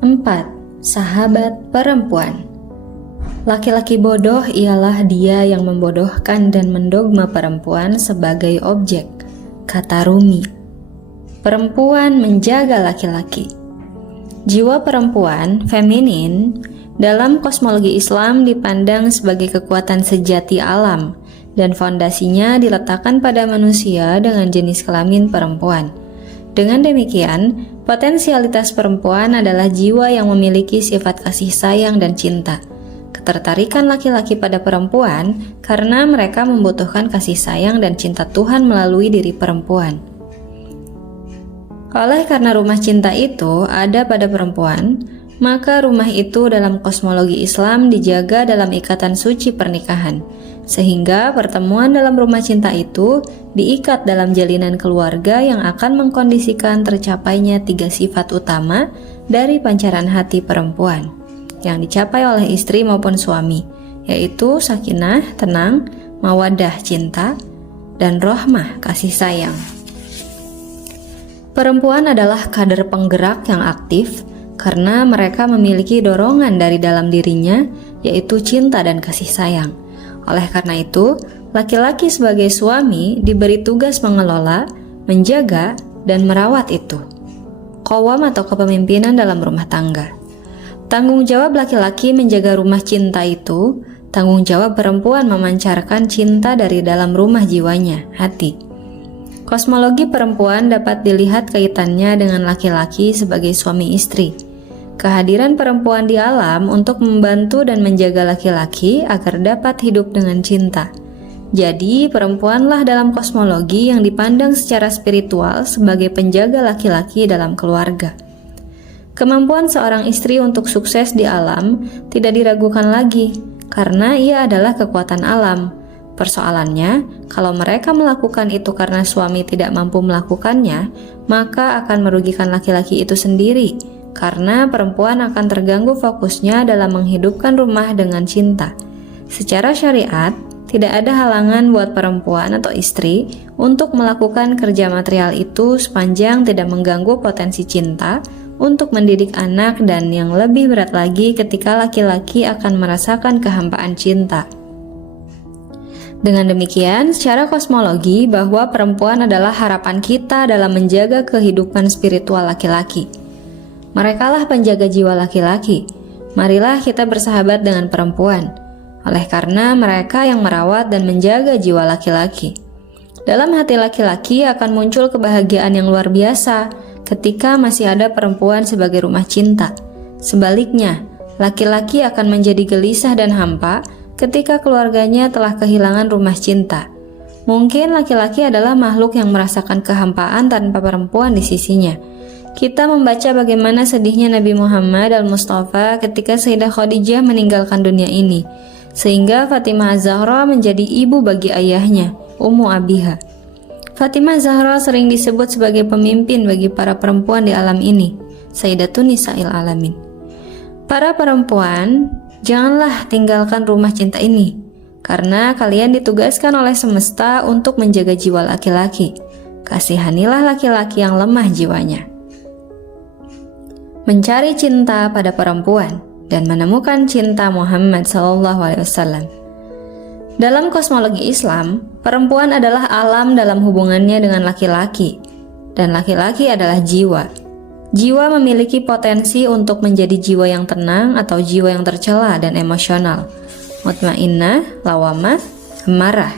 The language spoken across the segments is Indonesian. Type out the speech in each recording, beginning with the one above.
4. Sahabat perempuan. Laki-laki bodoh ialah dia yang membodohkan dan mendogma perempuan sebagai objek, kata Rumi. Perempuan menjaga laki-laki. Jiwa perempuan, feminin, dalam kosmologi Islam dipandang sebagai kekuatan sejati alam dan fondasinya diletakkan pada manusia dengan jenis kelamin perempuan. Dengan demikian, potensialitas perempuan adalah jiwa yang memiliki sifat kasih sayang dan cinta. Ketertarikan laki-laki pada perempuan karena mereka membutuhkan kasih sayang dan cinta Tuhan melalui diri perempuan. Oleh karena rumah cinta itu ada pada perempuan, maka rumah itu dalam kosmologi Islam dijaga dalam ikatan suci pernikahan, sehingga pertemuan dalam rumah cinta itu diikat dalam jalinan keluarga yang akan mengkondisikan tercapainya 3 sifat utama dari pancaran hati perempuan yang dicapai oleh istri maupun suami, yaitu sakinah, tenang, mawaddah, cinta, dan rohmah, kasih sayang. Perempuan adalah kader penggerak yang aktif karena mereka memiliki dorongan dari dalam dirinya, yaitu cinta dan kasih sayang. Oleh karena itu, laki-laki sebagai suami diberi tugas mengelola, menjaga, dan merawat itu. Qawwam atau kepemimpinan dalam rumah tangga. Tanggung jawab laki-laki menjaga rumah cinta itu, tanggung jawab perempuan memancarkan cinta dari dalam rumah jiwanya, hati. Kosmologi perempuan dapat dilihat kaitannya dengan laki-laki sebagai suami istri. Kehadiran perempuan di alam untuk membantu dan menjaga laki-laki agar dapat hidup dengan cinta. Jadi, perempuanlah dalam kosmologi yang dipandang secara spiritual sebagai penjaga laki-laki dalam keluarga. Kemampuan seorang istri untuk sukses di alam tidak diragukan lagi, karena ia adalah kekuatan alam. Persoalannya, kalau mereka melakukan itu karena suami tidak mampu melakukannya, maka akan merugikan laki-laki itu sendiri, karena perempuan akan terganggu fokusnya dalam menghidupkan rumah dengan cinta. Secara syariat, tidak ada halangan buat perempuan atau istri untuk melakukan kerja material itu sepanjang tidak mengganggu potensi cinta untuk mendidik anak dan yang lebih berat lagi ketika laki-laki akan merasakan kehampaan cinta. Dengan demikian, secara kosmologi bahwa perempuan adalah harapan kita dalam menjaga kehidupan spiritual laki-laki. Merekalah penjaga jiwa laki-laki. Marilah kita bersahabat dengan perempuan, oleh karena mereka yang merawat dan menjaga jiwa laki-laki. Dalam hati laki-laki akan muncul kebahagiaan yang luar biasa ketika masih ada perempuan sebagai rumah cinta. Sebaliknya, laki-laki akan menjadi gelisah dan hampa ketika keluarganya telah kehilangan rumah cinta. Mungkin laki-laki adalah makhluk yang merasakan kehampaan tanpa perempuan di sisinya. Kita membaca bagaimana sedihnya Nabi Muhammad al-Mustafa ketika Sayyidah Khadijah meninggalkan dunia ini, sehingga Fatimah Az-Zahra menjadi ibu bagi ayahnya, Ummu Abiha. Fatimah Zahra sering disebut sebagai pemimpin bagi para perempuan di alam ini, Sayyidatun Nisa'il Alamin. Para perempuan, janganlah tinggalkan rumah cinta ini, karena kalian ditugaskan oleh semesta untuk menjaga jiwa laki-laki. Kasihanilah laki-laki yang lemah jiwanya. Mencari cinta pada perempuan dan menemukan cinta Muhammad SAW. Dalam kosmologi Islam, perempuan adalah alam dalam hubungannya dengan laki-laki, dan laki-laki adalah jiwa. Jiwa memiliki potensi untuk menjadi jiwa yang tenang atau jiwa yang tercela dan emosional, mutmainnah, lawamah, amarah.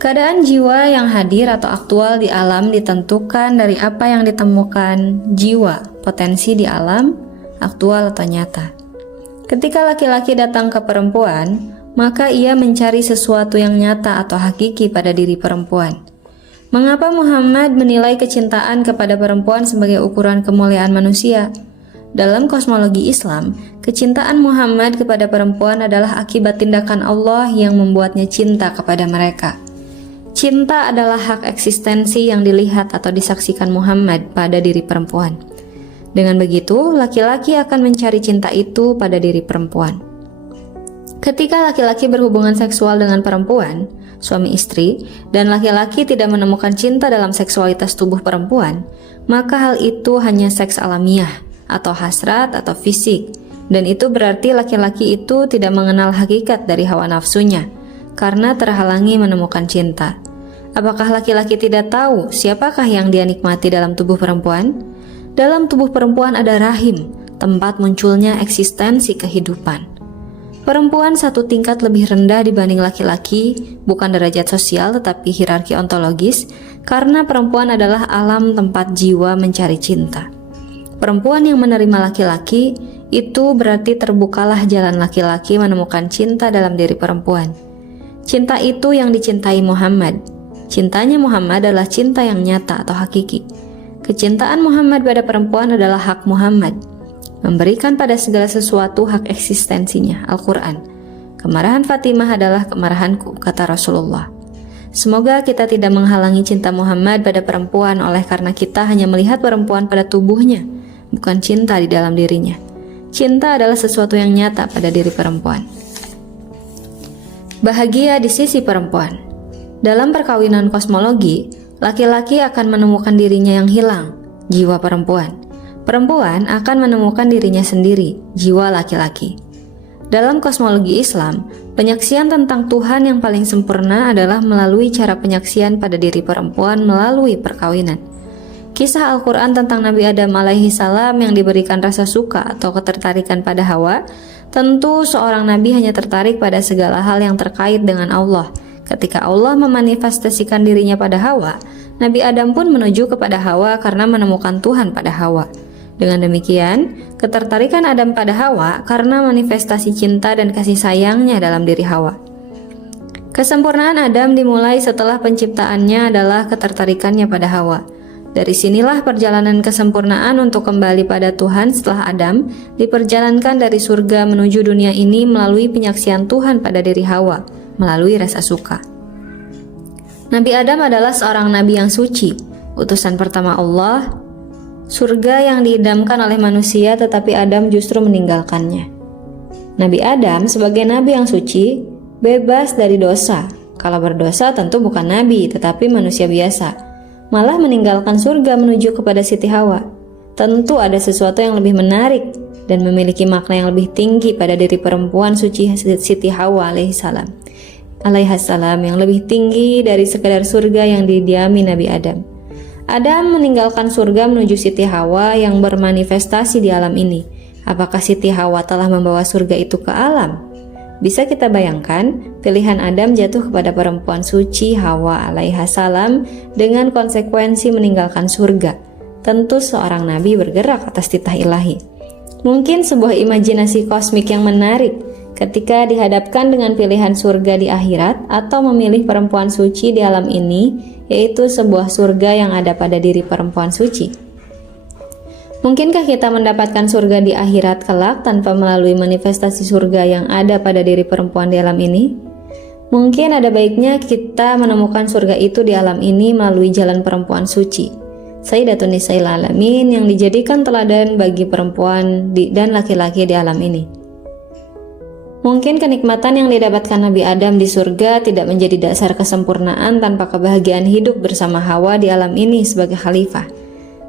Keadaan jiwa yang hadir atau aktual di alam ditentukan dari apa yang ditemukan jiwa, potensi di alam, aktual atau nyata. Ketika laki-laki datang ke perempuan, maka ia mencari sesuatu yang nyata atau hakiki pada diri perempuan. Mengapa Muhammad menilai kecintaan kepada perempuan sebagai ukuran kemuliaan manusia? Dalam kosmologi Islam, kecintaan Muhammad kepada perempuan adalah akibat tindakan Allah yang membuatnya cinta kepada mereka. Cinta adalah hak eksistensi yang dilihat atau disaksikan Muhammad pada diri perempuan. Dengan begitu, laki-laki akan mencari cinta itu pada diri perempuan. Ketika laki-laki berhubungan seksual dengan perempuan, suami istri, dan laki-laki tidak menemukan cinta dalam seksualitas tubuh perempuan, maka hal itu hanya seks alamiah, atau hasrat atau fisik. Dan itu berarti laki-laki itu tidak mengenal hakikat dari hawa nafsunya karena terhalangi menemukan cinta. Apakah laki-laki tidak tahu siapakah yang dia nikmati dalam tubuh perempuan? Dalam tubuh perempuan ada rahim, tempat munculnya eksistensi kehidupan. Perempuan satu tingkat lebih rendah dibanding laki-laki, bukan derajat sosial tetapi hierarki ontologis, karena perempuan adalah alam tempat jiwa mencari cinta. Perempuan yang menerima laki-laki, itu berarti terbukalah jalan laki-laki menemukan cinta dalam diri perempuan. Cinta itu yang dicintai Muhammad. Cintanya Muhammad adalah cinta yang nyata atau hakiki. Kecintaan Muhammad pada perempuan adalah hak Muhammad, memberikan pada segala sesuatu hak eksistensinya, Al-Quran. Kemarahan Fatimah adalah kemarahanku, kata Rasulullah. Semoga kita tidak menghalangi cinta Muhammad pada perempuan oleh karena kita hanya melihat perempuan pada tubuhnya, bukan cinta di dalam dirinya. Cinta adalah sesuatu yang nyata pada diri perempuan. Bahagia di sisi perempuan. Dalam perkawinan kosmologi, laki-laki akan menemukan dirinya yang hilang, jiwa perempuan. Perempuan akan menemukan dirinya sendiri, jiwa laki-laki. Dalam kosmologi Islam, penyaksian tentang Tuhan yang paling sempurna adalah melalui cara penyaksian pada diri perempuan melalui perkawinan. Kisah Al-Quran tentang Nabi Adam alaihi salam yang diberikan rasa suka atau ketertarikan pada Hawa, tentu seorang nabi hanya tertarik pada segala hal yang terkait dengan Allah. Ketika Allah memanifestasikan dirinya pada Hawa, Nabi Adam pun menuju kepada Hawa karena menemukan Tuhan pada Hawa. Dengan demikian, ketertarikan Adam pada Hawa karena manifestasi cinta dan kasih sayangnya dalam diri Hawa. Kesempurnaan Adam dimulai setelah penciptaannya adalah ketertarikannya pada Hawa. Dari sinilah perjalanan kesempurnaan untuk kembali pada Tuhan setelah Adam diperjalankan dari surga menuju dunia ini melalui penyaksian Tuhan pada diri Hawa, melalui rasa suka. Nabi Adam adalah seorang nabi yang suci, utusan pertama Allah, surga yang diidamkan oleh manusia tetapi Adam justru meninggalkannya. Nabi Adam sebagai nabi yang suci, bebas dari dosa. Kalau berdosa tentu bukan nabi tetapi manusia biasa. Malah meninggalkan surga menuju kepada Siti Hawa. Tentu ada sesuatu yang lebih menarik dan memiliki makna yang lebih tinggi pada diri perempuan suci Siti Hawa alaihissalam yang lebih tinggi dari sekadar surga yang didiami Nabi Adam. Adam meninggalkan surga menuju Siti Hawa yang bermanifestasi di alam ini. Apakah Siti Hawa telah membawa surga itu ke alam? Bisa kita bayangkan, pilihan Adam jatuh kepada perempuan suci Hawa alaihissalam dengan konsekuensi meninggalkan surga. Tentu seorang nabi bergerak atas titah ilahi. Mungkin sebuah imajinasi kosmik yang menarik ketika dihadapkan dengan pilihan surga di akhirat atau memilih perempuan suci di alam ini, yaitu sebuah surga yang ada pada diri perempuan suci. Mungkinkah kita mendapatkan surga di akhirat kelak tanpa melalui manifestasi surga yang ada pada diri perempuan di alam ini? Mungkin ada baiknya kita menemukan surga itu di alam ini melalui jalan perempuan suci, Sayyidatun Nisa'il Alamin, yang dijadikan teladan bagi perempuan dan laki-laki di alam ini. Mungkin kenikmatan yang didapatkan Nabi Adam di surga tidak menjadi dasar kesempurnaan tanpa kebahagiaan hidup bersama Hawa di alam ini sebagai khalifah.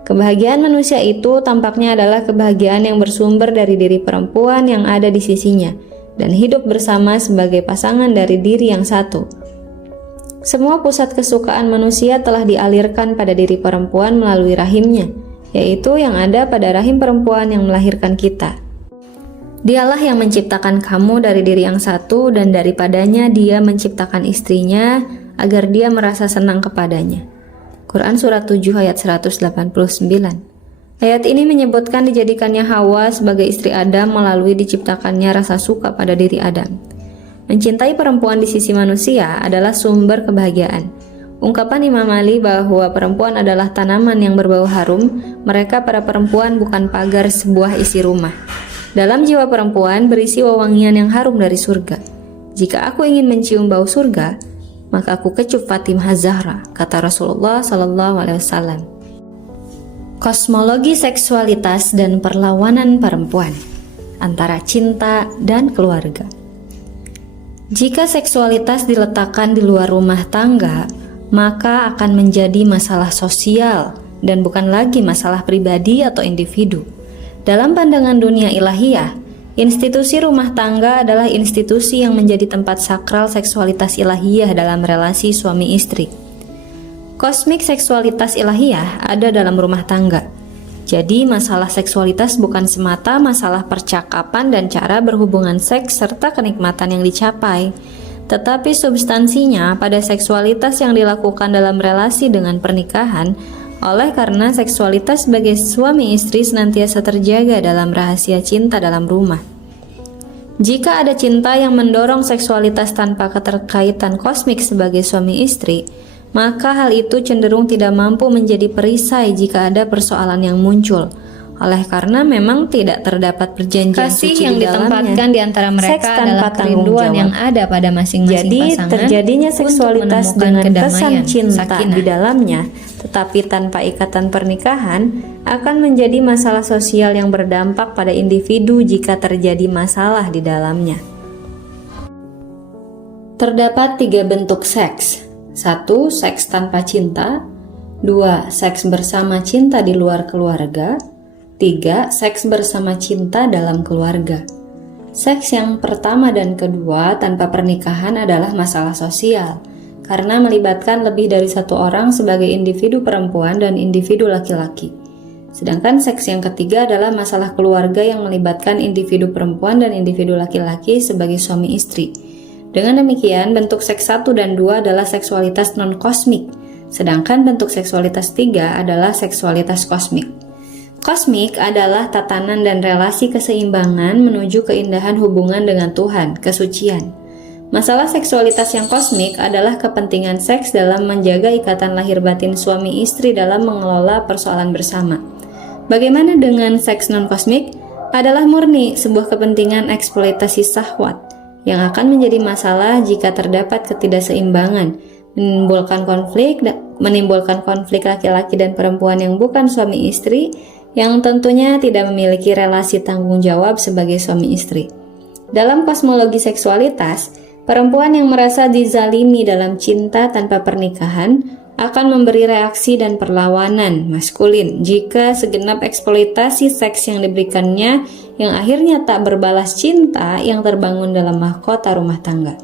Kebahagiaan manusia itu tampaknya adalah kebahagiaan yang bersumber dari diri perempuan yang ada di sisinya dan hidup bersama sebagai pasangan dari diri yang satu. Semua pusat kesukaan manusia telah dialirkan pada diri perempuan melalui rahimnya, yaitu yang ada pada rahim perempuan yang melahirkan kita. Dialah yang menciptakan kamu dari diri yang satu dan daripadanya dia menciptakan istrinya agar dia merasa senang kepadanya. Quran Surat 7 ayat 189. Ayat ini menyebutkan dijadikannya Hawa sebagai istri Adam melalui diciptakannya rasa suka pada diri Adam. Mencintai perempuan di sisi manusia adalah sumber kebahagiaan. Ungkapan Imam Ali bahwa perempuan adalah tanaman yang berbau harum, mereka para perempuan bukan pagar sebuah isi rumah. Dalam jiwa perempuan berisi wewangian yang harum dari surga. Jika aku ingin mencium bau surga, maka aku kecup Fatimah Zahra, kata Rasulullah SAW. Kosmologi seksualitas dan perlawanan perempuan antara cinta dan keluarga. Jika seksualitas diletakkan di luar rumah tangga, maka akan menjadi masalah sosial dan bukan lagi masalah pribadi atau individu. Dalam pandangan dunia ilahiyah, institusi rumah tangga adalah institusi yang menjadi tempat sakral seksualitas ilahiyah dalam relasi suami istri. Kosmik seksualitas ilahiyah ada dalam rumah tangga. Jadi masalah seksualitas bukan semata masalah percakapan dan cara berhubungan seks serta kenikmatan yang dicapai, tetapi substansinya pada seksualitas yang dilakukan dalam relasi dengan pernikahan, oleh karena seksualitas sebagai suami istri senantiasa terjaga dalam rahasia cinta dalam rumah. Jika ada cinta yang mendorong seksualitas tanpa keterkaitan kosmik sebagai suami istri, maka hal itu cenderung tidak mampu menjadi perisai jika ada persoalan yang muncul. Oleh karena memang tidak terdapat perjanjian kasih suci yang di dalamnya, ditempatkan di antara mereka adalah kerinduan yang ada pada masing-masing jadi pasangan. Terjadinya seksualitas dengan kesan cinta sakinah di dalamnya, tetapi tanpa ikatan pernikahan, akan menjadi masalah sosial yang berdampak pada individu jika terjadi masalah di dalamnya. Terdapat 3 bentuk seks. 1. Seks tanpa cinta. 2. Seks bersama cinta di luar keluarga. 3. Seks bersama cinta dalam keluarga. Seks yang pertama dan kedua tanpa pernikahan adalah masalah sosial, karena melibatkan lebih dari satu orang sebagai individu perempuan dan individu laki-laki. Sedangkan seks yang ketiga adalah masalah keluarga yang melibatkan individu perempuan dan individu laki-laki sebagai suami istri. Dengan demikian, bentuk seks 1 dan 2 adalah seksualitas non-kosmik, sedangkan bentuk seksualitas 3 adalah seksualitas kosmik. Kosmik adalah tatanan dan relasi keseimbangan menuju keindahan hubungan dengan Tuhan, kesucian. Masalah seksualitas yang kosmik adalah kepentingan seks dalam menjaga ikatan lahir batin suami istri dalam mengelola persoalan bersama. Bagaimana dengan seks non-kosmik? Adalah murni sebuah kepentingan eksploitasi syahwat yang akan menjadi masalah jika terdapat ketidakseimbangan, menimbulkan konflik laki-laki dan perempuan yang bukan suami istri, yang tentunya tidak memiliki relasi tanggung jawab sebagai suami istri. Dalam kosmologi seksualitas, perempuan yang merasa dizalimi dalam cinta tanpa pernikahan akan memberi reaksi dan perlawanan maskulin jika segenap eksploitasi seks yang diberikannya yang akhirnya tak berbalas cinta yang terbangun dalam mahkota rumah tangga.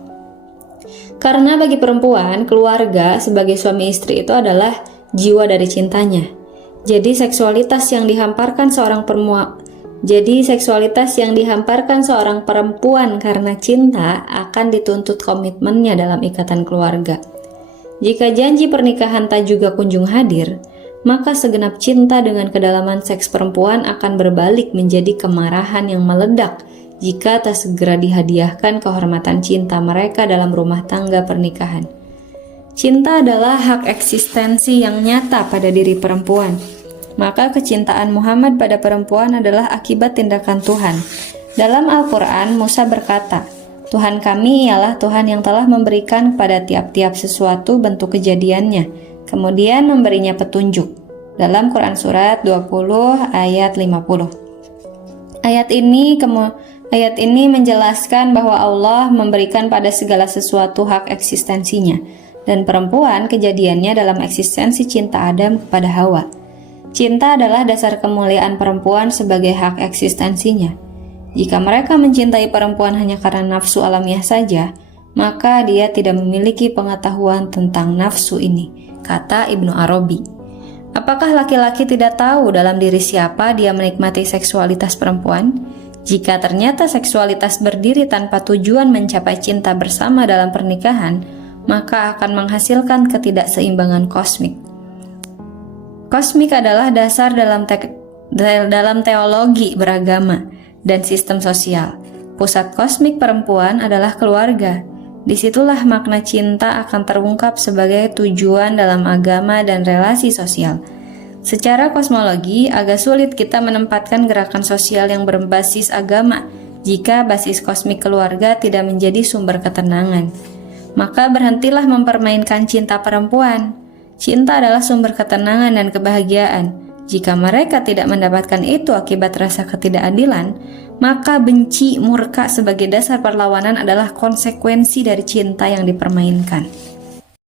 Karena bagi perempuan, keluarga sebagai suami istri itu adalah jiwa dari cintanya. Jadi seksualitas yang dihamparkan seorang perempuan karena cinta akan dituntut komitmennya dalam ikatan keluarga. Jika janji pernikahan tak juga kunjung hadir, maka segenap cinta dengan kedalaman seks perempuan akan berbalik menjadi kemarahan yang meledak jika tak segera dihadiahkan kehormatan cinta mereka dalam rumah tangga pernikahan. Cinta adalah hak eksistensi yang nyata pada diri perempuan. Maka kecintaan Muhammad pada perempuan adalah akibat tindakan Tuhan. Dalam Al-Quran, Musa berkata, Tuhan kami ialah Tuhan yang telah memberikan kepada tiap-tiap sesuatu bentuk kejadiannya, kemudian memberinya petunjuk. Dalam Quran Surat 20 ayat 50. Ayat ini menjelaskan bahwa Allah memberikan pada segala sesuatu hak eksistensinya, dan perempuan kejadiannya dalam eksistensi cinta Adam kepada Hawa. Cinta adalah dasar kemuliaan perempuan sebagai hak eksistensinya. Jika mereka mencintai perempuan hanya karena nafsu alamiah saja, maka dia tidak memiliki pengetahuan tentang nafsu ini, kata Ibnu Arabi. Apakah laki-laki tidak tahu dalam diri siapa dia menikmati seksualitas perempuan? Jika ternyata seksualitas berdiri tanpa tujuan mencapai cinta bersama dalam pernikahan, maka akan menghasilkan ketidakseimbangan kosmik. Kosmik adalah dasar dalam teologi beragama dan sistem sosial. Pusat kosmik perempuan adalah keluarga. Disitulah makna cinta akan terungkap sebagai tujuan dalam agama dan relasi sosial. Secara kosmologi, agak sulit kita menempatkan gerakan sosial yang berbasis agama jika basis kosmik keluarga tidak menjadi sumber ketenangan. Maka berhentilah mempermainkan cinta perempuan. Cinta adalah sumber ketenangan dan kebahagiaan. Jika mereka tidak mendapatkan itu akibat rasa ketidakadilan, maka benci, murka sebagai dasar perlawanan adalah konsekuensi dari cinta yang dipermainkan.